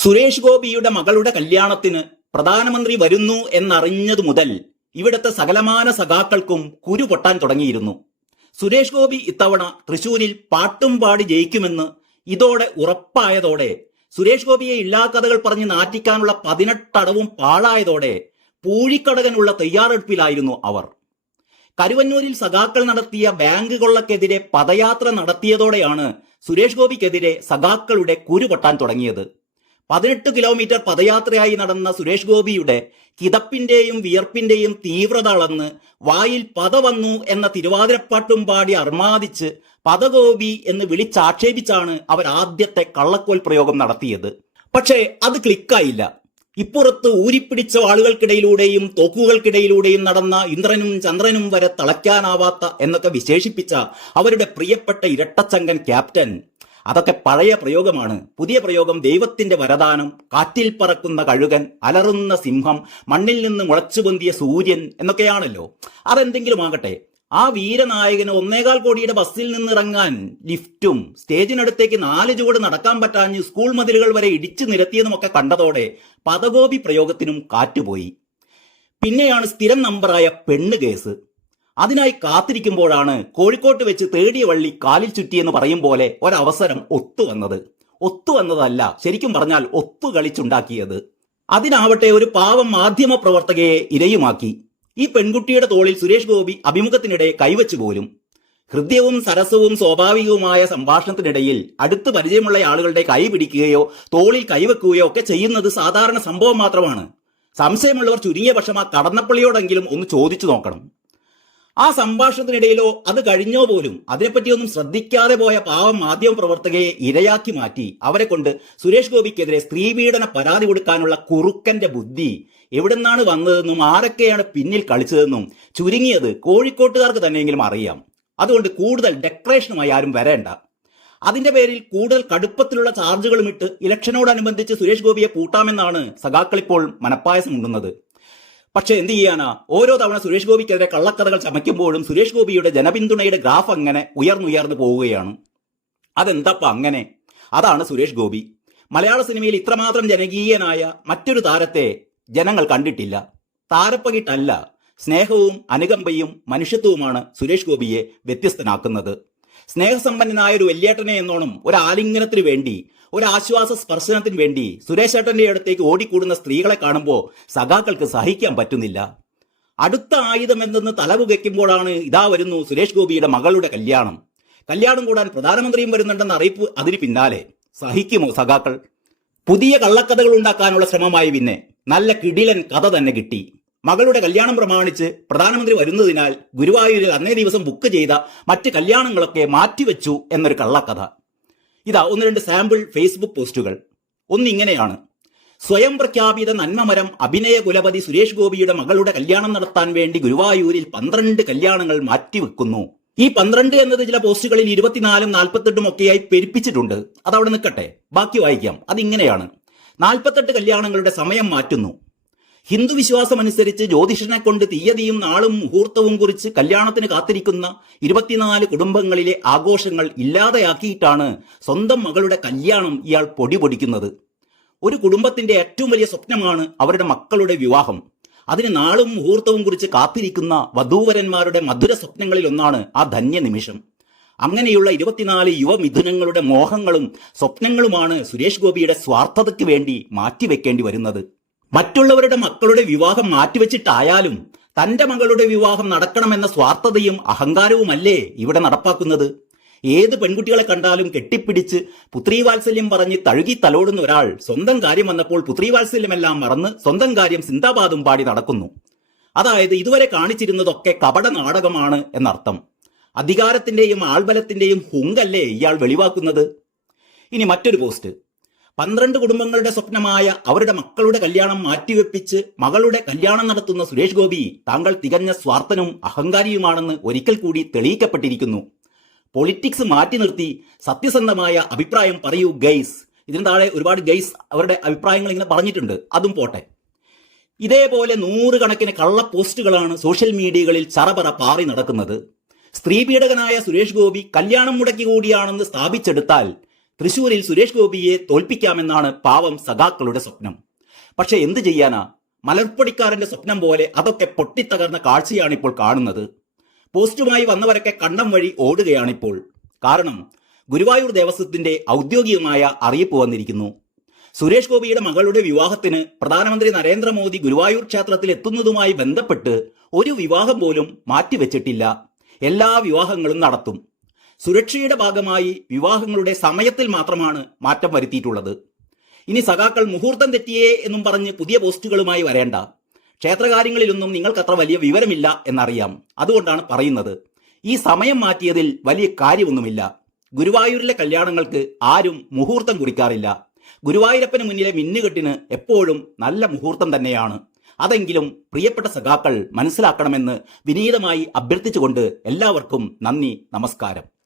സുരേഷ് ഗോപിയുടെ മകളുടെ കല്യാണത്തിന് പ്രധാനമന്ത്രി വരുന്നു എന്നറിഞ്ഞതു മുതൽ ഇവിടുത്തെ സകലമാന സഖാക്കൾക്കും കുരു പൊട്ടാൻ തുടങ്ങിയിരുന്നു. സുരേഷ് ഗോപി ഇത്തവണ തൃശൂരിൽ പാട്ടും പാടി ജയിക്കുമെന്ന് ഇതോടെ ഉറപ്പായതോടെ സുരേഷ് ഗോപിയെ ഇല്ലാക്കഥകൾ പറഞ്ഞ് നാറ്റിക്കാനുള്ള 18 അടവും പാഴായതോടെ പൂഴിക്കടകനുള്ള തയ്യാറെടുപ്പിലായിരുന്നു അവർ. കരുവന്നൂരിൽ സഖാക്കൾ നടത്തിയ ബാങ്ക് കൊള്ളക്കെതിരെ പദയാത്ര നടത്തിയതോടെയാണ് സുരേഷ് ഗോപിക്കെതിരെ സഖാക്കളുടെ കുരു പൊട്ടാൻ തുടങ്ങിയത്. 18 കിലോമീറ്റർ പദയാത്രയായി നടന്ന സുരേഷ് ഗോപിയുടെ കിതപ്പിന്റെയും വിയർപ്പിന്റെയും തീവ്രത അളന്ന് വായിൽ പദ വന്നു എന്ന തിരുവാതിരപ്പാട്ടും പാടി അർമാദിച്ച് പദഗോപി എന്ന് വിളിച്ചാക്ഷേപിച്ചാണ് അവർ ആദ്യത്തെ കള്ളക്കോൽ പ്രയോഗം നടത്തിയത്. പക്ഷേ അത് ക്ലിക്കായില്ല. ഇപ്പുറത്ത് ഊരിപ്പിടിച്ച ആളുകൾക്കിടയിലൂടെയും തോക്കുകൾക്കിടയിലൂടെയും നടന്ന ഇന്ദ്രനും ചന്ദ്രനും വരെ തളയ്ക്കാനാവാത്ത എന്നൊക്കെ വിശേഷിപ്പിച്ച അവരുടെ പ്രിയപ്പെട്ട ഇരട്ടച്ചങ്കൻ ക്യാപ്റ്റൻ, അതൊക്കെ പഴയ പ്രയോഗമാണ്. പുതിയ പ്രയോഗം ദൈവത്തിന്റെ വരദാനം, കാറ്റിൽ പറക്കുന്ന കഴുകൻ, അലറുന്ന സിംഹം, മണ്ണിൽ നിന്ന് മുളച്ചു പൊന്തിയ സൂര്യൻ എന്നൊക്കെയാണല്ലോ. അതെന്തെങ്കിലും ആകട്ടെ, ആ വീരനായകന് 1.25 കോടിയുടെ ബസ്സിൽ നിന്നിറങ്ങാൻ ലിഫ്റ്റും സ്റ്റേജിനടുത്തേക്ക് 4 ചുവട് നടക്കാൻ പറ്റാഞ്ഞ് സ്കൂൾ മതിലുകൾ വരെ ഇടിച്ചു നിരത്തിയതുമൊക്കെ കണ്ടതോടെ പദഗോപി പ്രയോഗത്തിനും കാറ്റുപോയി. പിന്നെയാണ് സ്ഥിരം നമ്പറായ പെണ്ണ് കേസ്. അതിനായി കാത്തിരിക്കുമ്പോഴാണ് കോഴിക്കോട്ട് വെച്ച് തേടിയ വള്ളി കാലിൽ ചുറ്റിയെന്ന് പറയും പോലെ ഒരവസരം ഒത്തുവന്നതല്ല, ശരിക്കും പറഞ്ഞാൽ ഒത്തുകളിച്ചുണ്ടാക്കിയത്. അതിനാവട്ടെ ഒരു പാവം മാധ്യമ പ്രവർത്തകയെ ഇരയുമാക്കി. ഈ പെൺകുട്ടിയുടെ തോളിൽ സുരേഷ് ഗോപി അഭിമുഖത്തിനിടെ കൈവച്ചു പോലും. ഹൃദ്യവും സരസവും സ്വാഭാവികവുമായ സംഭാഷണത്തിനിടയിൽ അടുത്ത് പരിചയമുള്ള ആളുകളുടെ കൈ പിടിക്കുകയോ തോളിൽ കൈവെക്കുകയോ ഒക്കെ ചെയ്യുന്നത് സാധാരണ സംഭവം മാത്രമാണ്. സംശയമുള്ളവർ ചുരുങ്ങിയ പക്ഷം ആ കടന്നപ്പള്ളിയോടെങ്കിലും ഒന്ന് ചോദിച്ചു നോക്കണം. ആ സംഭാഷണത്തിനിടയിലോ അത് കഴിഞ്ഞോ പോലും അതിനെപ്പറ്റിയൊന്നും ശ്രദ്ധിക്കാതെ പോയ പാവം മാധ്യമ പ്രവർത്തകയെ ഇരയാക്കി മാറ്റി അവരെ കൊണ്ട് സുരേഷ് ഗോപിക്കെതിരെ സ്ത്രീപീഡന പരാതി കൊടുക്കാനുള്ള കുറുക്കന്റെ ബുദ്ധി എവിടെന്നാണ് വന്നതെന്നും ആരൊക്കെയാണ് പിന്നിൽ കളിച്ചതെന്നും ചുരുങ്ങിയത് കോഴിക്കോട്ടുകാർക്ക് തന്നെയെങ്കിലും അറിയാം. അതുകൊണ്ട് കൂടുതൽ ഡെക്കറേഷനുമായി ആരും വരേണ്ട. അതിന്റെ പേരിൽ കൂടുതൽ കടുപ്പത്തിലുള്ള ചാർജുകളും ഇട്ട് ഇലക്ഷനോടനുബന്ധിച്ച് സുരേഷ് ഗോപിയെ പൂട്ടാമെന്നാണ് സഖാക്കൾ ഇപ്പോൾ മനപ്പായസം ഉണ്ടുന്നത്. പക്ഷെ എന്ത് ചെയ്യാനാ, ഓരോ തവണ സുരേഷ് ഗോപിക്കെതിരെ കള്ളക്കഥകൾ ചമയ്ക്കുമ്പോഴും സുരേഷ് ഗോപിയുടെ ജനപിന്തുണയുടെ ഗ്രാഫ് അങ്ങനെ ഉയർന്നുയർന്നു പോവുകയാണ്. അതെന്തപ്പ അങ്ങനെ? അതാണ് സുരേഷ് ഗോപി. മലയാള സിനിമയിൽ ഇത്രമാത്രം ജനകീയനായ മറ്റൊരു താരത്തെ ജനങ്ങൾ കണ്ടിട്ടില്ല. താരപ്പകിട്ടല്ല, സ്നേഹവും അനുകമ്പയും മനുഷ്യത്വവുമാണ് സുരേഷ് ഗോപിയെ വ്യത്യസ്തനാക്കുന്നത്. സ്നേഹസമ്പന്നനായ ഒരു വല്യേട്ടനെ എന്നോണം ഒരു ആലിംഗനത്തിന് വേണ്ടി, ഒരു ആശ്വാസ സ്പർശനത്തിന് വേണ്ടി സുരേഷ് ഏട്ടന്റെ അടുത്തേക്ക് ഓടിക്കൂടുന്ന സ്ത്രീകളെ കാണുമ്പോൾ സഖാക്കൾക്ക് സഹിക്കാൻ പറ്റുന്നില്ല. അടുത്ത ആയുധം എന്തെന്ന് തലപുകയ്ക്കുമ്പോഴാണ് ഇതാ വരുന്നു സുരേഷ് ഗോപിയുടെ മകളുടെ കല്യാണം കൂടാൻ പ്രധാനമന്ത്രിയും വരുന്നുണ്ടെന്ന അറിയിപ്പ് അതിന് പിന്നാലെ. സഹിക്കുമോ സഖാക്കൾ? പുതിയ കള്ളക്കഥകൾ ഉണ്ടാക്കാനുള്ള ശ്രമമായി പിന്നെ നല്ല കിടിലൻ കഥ തന്നെ കിട്ടി. മകളുടെ കല്യാണം പ്രമാണിച്ച് പ്രധാനമന്ത്രി വരുന്നതിനാൽ ഗുരുവായൂരിൽ അന്നേ ദിവസം ബുക്ക് ചെയ്ത മറ്റ് കല്യാണങ്ങളൊക്കെ മാറ്റിവെച്ചു എന്നൊരു കള്ളക്കഥ. ഇതാ 1-2 സാമ്പിൾ ഫേസ്ബുക്ക് പോസ്റ്റുകൾ. ഒന്നിങ്ങനെയാണ്: സ്വയം പ്രഖ്യാപിത നന്മമരം അഭിനയ കുലപതി സുരേഷ് ഗോപിയുടെ മകളുടെ കല്യാണം നടത്താൻ വേണ്ടി ഗുരുവായൂരിൽ 12 കല്യാണങ്ങൾ മാറ്റിവെക്കുന്നു. ഈ 12 എന്നത് ചില പോസ്റ്റുകളിൽ 24ഉം 48ഉം ഒക്കെയായി പെരുപ്പിച്ചിട്ടുണ്ട്. അതവിടെ നിൽക്കട്ടെ, ബാക്കി വായിക്കാം. അതിങ്ങനെയാണ്: 48 കല്യാണങ്ങളുടെ സമയം മാറ്റുന്നു. ഹിന്ദു വിശ്വാസമനുസരിച്ച് ജ്യോതിഷനെ കൊണ്ട് തീയതിയും നാളും മുഹൂർത്തവും കുറിച്ച് കല്യാണത്തിന് കാത്തിരിക്കുന്ന 24 കുടുംബങ്ങളിലെ ആഘോഷങ്ങൾ ഇല്ലാതെയാക്കിയിട്ടാണ് സ്വന്തം മകളുടെ കല്യാണം ഇയാൾ പൊടിപൊടിക്കുന്നത്. ഒരു കുടുംബത്തിന്റെ ഏറ്റവും വലിയ സ്വപ്നമാണ് അവരുടെ മക്കളുടെ വിവാഹം. അതിന് നാളും മുഹൂർത്തവും കുറിച്ച് കാത്തിരിക്കുന്ന വധൂവരന്മാരുടെ മധുര സ്വപ്നങ്ങളിൽ ഒന്നാണ് ആ ധന്യ നിമിഷം. അങ്ങനെയുള്ള 24 യുവമിഥുനങ്ങളുടെ മോഹങ്ങളും സ്വപ്നങ്ങളുമാണ് സുരേഷ് ഗോപിയുടെ സ്വാർത്ഥതയ്ക്ക് വേണ്ടി മാറ്റിവെക്കേണ്ടി വരുന്നത്. മറ്റുള്ളവരുടെ മക്കളുടെ വിവാഹം മാറ്റിവെച്ചിട്ടായാലും തന്റെ മകളുടെ വിവാഹം നടക്കണമെന്ന സ്വാർത്ഥതയും അഹങ്കാരവുമല്ലേ ഇവിടെ നടപ്പാക്കുന്നത്? ഏത് പെൺകുട്ടികളെ കണ്ടാലും കെട്ടിപ്പിടിച്ച് പുത്രീവാത്സല്യം പറഞ്ഞ് തഴുകി തലോടുന്ന ഒരാൾ സ്വന്തം കാര്യം വന്നപ്പോൾ പുത്രീവാത്സല്യമെല്ലാം മറന്ന് സ്വന്തം കാര്യം സിന്ദാബാദും പാടി നടക്കുന്നു. അതായത് ഇതുവരെ കാണിച്ചിരുന്നതൊക്കെ കപട നാടകമാണ് എന്നർത്ഥം. അധികാരത്തിന്റെയും ആൾബലത്തിന്റെയും ഹുങ്കല്ലേ ഇയാൾ വെളിവാക്കുന്നത്? ഇനി മറ്റൊരു പോസ്റ്റ്: 12 കുടുംബങ്ങളുടെ സ്വപ്നമായ അവരുടെ മക്കളുടെ കല്യാണം മാറ്റിവെപ്പിച്ച് മകളുടെ കല്യാണം നടത്തുന്ന സുരേഷ് ഗോപി താങ്കൾ തികഞ്ഞ സ്വാർത്ഥനും അഹങ്കാരിയുമാണെന്ന് ഒരിക്കൽ കൂടി തെളിയിക്കപ്പെട്ടിരിക്കുന്നു. പൊളിറ്റിക്സ് മാറ്റി നിർത്തി സത്യസന്ധമായ അഭിപ്രായം പറയൂ ഗൈസ്. ഇതിന് താഴെ ഒരുപാട് ഗൈസ് അവരുടെ അഭിപ്രായങ്ങൾ ഇങ്ങനെ പറഞ്ഞിട്ടുണ്ട്. അതും പോട്ടെ. ഇതേപോലെ 100 കണക്കിന് കള്ള പോസ്റ്റുകളാണ് സോഷ്യൽ മീഡിയകളിൽ ചറപറ പാറി നടക്കുന്നത്. സ്ത്രീപീഡകനായ സുരേഷ് ഗോപി കല്യാണം മുടക്കി കൂടിയാണെന്ന് സ്ഥാപിച്ചെടുത്താൽ തൃശൂരിൽ സുരേഷ് ഗോപിയെ തോൽപ്പിക്കാമെന്നാണ് പാവം സഖാക്കളുടെ സ്വപ്നം. പക്ഷെ എന്ത് ചെയ്യാനാ, മലർപ്പൊടിക്കാരന്റെ സ്വപ്നം പോലെ അതൊക്കെ പൊട്ടിത്തകർന്ന കാഴ്ചയാണിപ്പോൾ കാണുന്നത്. പോസ്റ്റുമായി വന്നവരൊക്കെ കണ്ടം വഴി ഓടുകയാണിപ്പോൾ. കാരണം ഗുരുവായൂർ ദേവസ്വത്തിന്റെ ഔദ്യോഗികമായ അറിയിപ്പ് വന്നിരിക്കുന്നു. സുരേഷ് ഗോപിയുടെ മകളുടെ വിവാഹത്തിന് പ്രധാനമന്ത്രി നരേന്ദ്രമോദി ഗുരുവായൂർ ക്ഷേത്രത്തിൽ എത്തുന്നതുമായി ബന്ധപ്പെട്ട് ഒരു വിവാഹം പോലും മാറ്റിവെച്ചിട്ടില്ല. എല്ലാ വിവാഹങ്ങളും നടത്തും. സുരക്ഷയുടെ ഭാഗമായി വിവാഹങ്ങളുടെ സമയത്തിൽ മാത്രമാണ് മാറ്റം വരുത്തിയിട്ടുള്ളത്. ഇനി സഖാക്കൾ മുഹൂർത്തം തെറ്റിയേ എന്നും പറഞ്ഞ് പുതിയ പോസ്റ്റുകളുമായി വരേണ്ട. ക്ഷേത്രകാര്യങ്ങളിലൊന്നും നിങ്ങൾക്കത്ര വലിയ വിവരമില്ല എന്നറിയാം. അതുകൊണ്ടാണ് പറയുന്നത്. ഈ സമയം മാറ്റിയതിൽ വലിയ കാര്യമൊന്നുമില്ല. ഗുരുവായൂരിലെ കല്യാണങ്ങൾക്ക് ആരും മുഹൂർത്തം കുറിക്കാറില്ല. ഗുരുവായൂരപ്പന് മുന്നിലെ മിന്നുകെട്ടിന് എപ്പോഴും നല്ല മുഹൂർത്തം തന്നെയാണ്. അതെങ്കിലും പ്രിയപ്പെട്ട സഖാക്കൾ മനസ്സിലാക്കണമെന്ന് വിനീതമായി അഭ്യർത്ഥിച്ചുകൊണ്ട് എല്ലാവർക്കും നന്ദി, നമസ്കാരം.